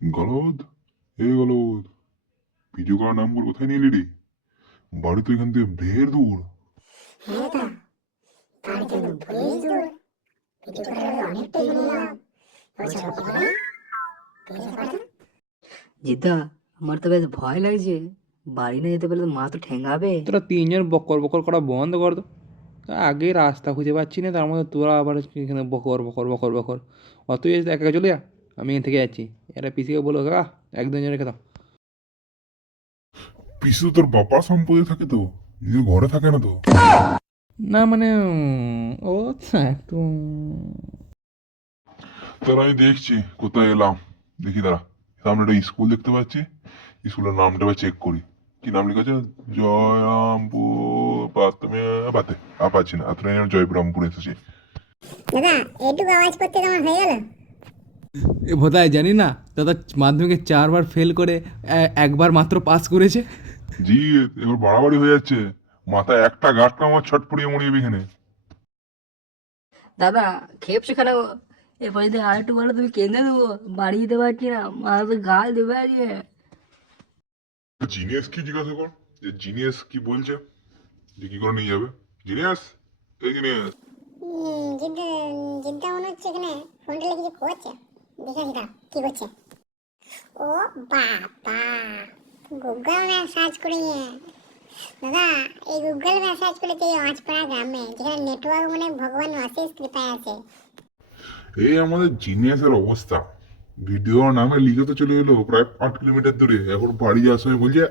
গলদ, গলদ, video করার number কোথায় নিলি রে? বাড়ি তো এখান থেকে ঢের দূর। হ্যাঁ দা, তার জন্য বেশ দূর। ভিডিও করার অনেকটাই জেনে নিলাম। এবার চলো কি বলে? জিদ্দা, আমার তো বেশ ভয় লাগছে। বাড়ি না যেতে পারলে তো মা তো ঠেঙ্গাবে। তোরা তিনজন বকর বকর করা বন্ধ কর তো। আগে রাস্তা খুঁজে পাচ্ছি না, তার মধ্যে তোরা আবার এখানে বকর বকর বকর বকর। অতই একা একা চলে যা, আমি এখান থেকে যাচ্ছি। এরা পিসিকে বলো কাকা একদিন রেখে দাও। পিসি তো তোর বাবার সম্পদে থাকে তো, নিজের ঘরে থাকে না তো। না মানে ও আচ্ছা একটু তাহলে আমি দেখছি কোথায় এলাম। দেখি দাঁড়া, সামনে একটা স্কুল দেখতে পাচ্ছি। স্কুলের নামটা এবার চেক করি। কি নাম লেখা আছে? জয়রামপুর পাতে পাচ্ছি না। এত আমি জয়রামপুর এসেছি। দাদা, এইটুকু আওয়াজ করতে তোমার হয়ে গেল? এ ভোদায় জানি না দাদা, মাধ্যমিকে 4বার ফেল করে একবার মাত্র পাস করেছে। জি, এবার বাড়াবাড়ি হয়ে যাচ্ছে। মাথায় একটা গাঁটটা আমার ছটপড়িয়ে মরিয়ে এখানে। দাদা, খেপছো কেন? এরপর যদি আর একটু বলো তুমি কেঁদে দেবো। বাড়ি যেতে পারছি না, মা তো গাল দেবে আজকে। জিনিয়াস কি জিজ্ঞাসা কর, যে জিনিয়াস কি বলছে, যে কি করে নিয়ে যাবে। জিনিয়াস, এই জিনিয়াস। জিদ্দা, জিদ্দা মনে হচ্ছে এখানে ফোনটা কিছু করছে। দেখে আসি দাঁড়াও, কি করছে। ও বাবা, গুগল ম্যাপ সার্চ করে দাদা, এই গুগল ম্যাপ সার্চ করেছে এই পাঁচপাড়া গ্রামে, যেখানে নেটওয়ার্ক মানে ভগবান অশেষ কৃপায় আছে। এই আমাদের জিনিয়াসের অবস্থা। ভিডিও নামে লিখে তো চলে এলো প্রায় 8 কিলোমিটার দূরে। এখন বাড়ি যাওয়ার সময় বলছে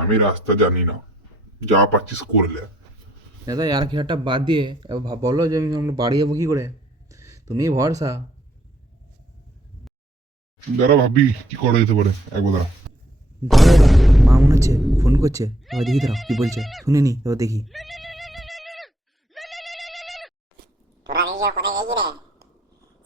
আমি রাস্তা জানি না, যা পাচ্ছিস করলে। দাদা আর কি একটা বাদ দিয়ে বলো যে আমরা বাড়ি যাবো কি করে, তুমি ভরসা। দাঁড়া ভাবি কি করা যেতে পারে, একবার দাঁড়া। দাদা মা মনে হচ্ছে ফোন করছে, এবার দেখি দাঁড়াও কি বলছে, শুনে নি এবার দেখি। তোরা নিজে কোথায় গেছি রে?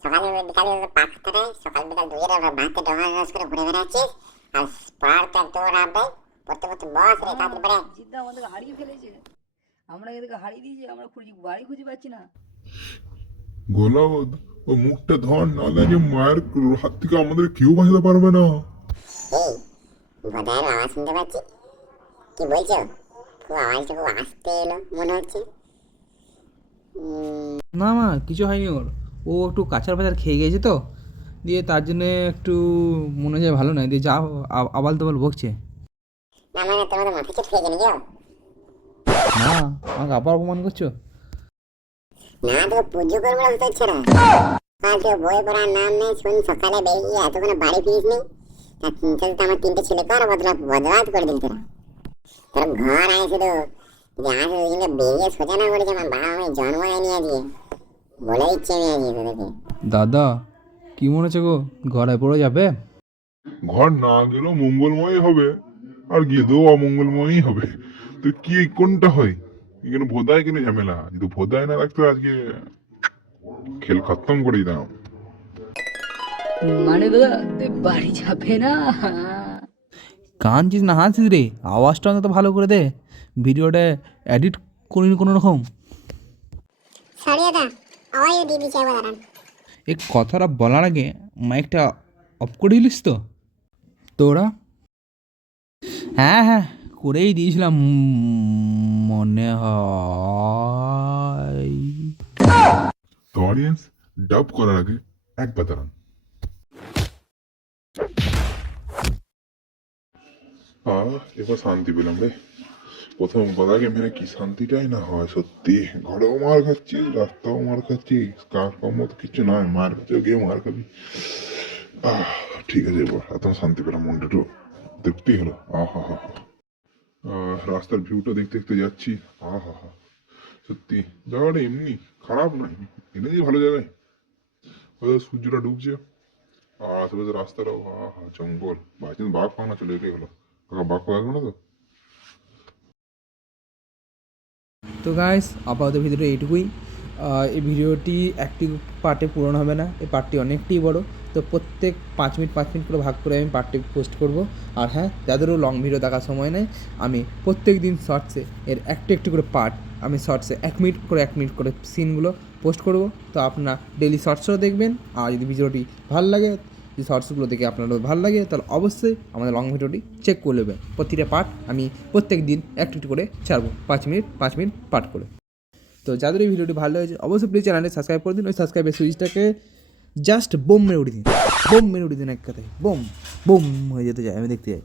সকালে বিকালে পাঁচটায় সকাল বিকাল দুইয়ের আমরা বাঁধতে ডগাস করে ঘুরে বেড়াচ্ছিস। আর পড়ার তো একদম রাখবে, পড়তে পড়তে বস রে তাড়াতাড়ি পড়ে। জিদ্দা আমাদেরকে হারিয়ে ফেলেছে। আমরা এদেরকে হারিয়ে দিয়েছি, আমরা বাড়ি খুঁজে পাচ্ছি না। গোলাপ, ও মুখটা ধর, নাহলে যে মায়ের হাত থেকে আমাদের কেউ বাঁচাতে পারবে না। এই ভোদায়ের আওয়াজ শুনতে পাচ্ছি, কি বলছো? খুব আওয়াজটা খুব আস্তে এলো মনে হচ্ছে। না মা কিছু হয়নি ওর, ও একটু কাঁচার ফাচার খেয়ে গেছে তো, দিয়ে তার জন্য একটু মনে হয় ভালো নয়, দিয়ে যা আবাল তাবাল বকছে। না মানে তোমাদের মাথা চট খেয়ে নাকি? না আমাকে আবার অপমান করছো। না তোকে পুজো করবো বুঝতে হচ্ছে না। আজকে বই পড়ার নাম নেই, শুন সকালে বেরিয়ে এতক্ষণে বাড়ি ফিরিস নি। আমার 3টে ছেলে কর বদলাত করে দিল তোরা। তোর ঘর আয় শুধু, যে আসে কিন্তু বেরিয়ে সোজা না করেছে। আমার বাবা আমি জন্ম হয়নি আজকে, বলে দিচ্ছি আমি আজকে তোদেরকে। দাদা কি মনে হচ্ছে গো, ঘরে পড়ে যাবে? ঘর না গেলেও মঙ্গলময় হবে, আর গেলেও অমঙ্গলময়ই হবে। তো কি কোনটা হয়? এখানে ভোদায় কিনে ঝামেলা, যদি ভোদায় না রাখতো আজকে খেল খতম করে দিতাম। মানে দাদা, তুই বাড়ি যাবে না? কাঁদছিস না হাসিস রে, আওয়াজটা অন্তত ভালো করে দে, ভিডিওটা এডিট করিনি কোনো রকম। সারিয়ে দা, আওয়াজ দিয়ে দিচ্ছি একবার দাঁড়ান। এই কথাটা বলার আগে মাইকটা অফ করে দিলিস তো তোরা? হ্যাঁ হ্যাঁ করেই দিয়েছিলাম মনে হয়। তো অডিয়েন্স, ডাব করার আগে একবার দাঁড়ান। এবার শান্তি পেলাম রে। প্রথম গলা গেমে কি শান্তিটাই না হয় সত্যি। ঘরেও মার খাচ্ছি, রাস্তাও মার খাচ্ছি, কার কম তো কিছু নয়, মার কাছেও গিয়ে মার খাবি। ঠিক আছে, এবার এত শান্তি পেলাম, মনটা একটু তৃপ্তি হলো। আহা হা হা। রাস্তার ভিউটা দেখতে দেখতে যাচ্ছি। আহা হা, সত্যি জায়গাটা এমনি খারাপ নয়, এমনি ভালো জায়গায়। হয়তো সূর্যটা ডুবছে আর আশেপাশে রাস্তাটাও আহা জঙ্গল। বাইচান্স বাঘ ফাঘ না চলে এলেই হলো। কাকা বাঘ ফাঘ আসবে না তো? তো গাইস আপাতত ভিডিওটা এইটুকুই। এই ভিডিওটি একটি পার্টে পূরণ হবে না, এই পার্টটি অনেকটাই বড়। তো প্রত্যেক 5 মিনিট 5 মিনিট করে ভাগ করে আমি পার্টটি পোস্ট করব। আর হ্যাঁ, যাদেরও লং ভিডিও দেখার সময় নেই, আমি প্রত্যেক দিন শর্টসে এর একটু একটু করে পার্ট আমি শর্টসে 1 মিনিট করে সিনগুলো পোস্ট করব। তো আপনারা ডেলি শর্টসও দেখবেন, আর যদি ভিডিওটি ভালো লাগে যে শর্টসগুলো দেখে আপনাদের ভালো লাগে তাহলে অবশ্যই আমাদের লং ভিডিওটি চেক করে নেবেন। প্রতিটা পার্ট আমি প্রত্যেক দিন একটু একটু করে ছাড়বো 5 মিনিট পার্ট করে। তো যাদের এই ভিডিওটি ভালো হয়েছে অবশ্যই প্লিজ চ্যানেলটি সাবস্ক্রাইব করে দিন, ওই সাবস্ক্রাইবের সুইচটাকে জাস্ট বোম মেরে উঠে দিন, বোম মেরে উঠে দিন, এক কথায় বোম বোম হয়ে যেতে চাই, আমি দেখতে চাই।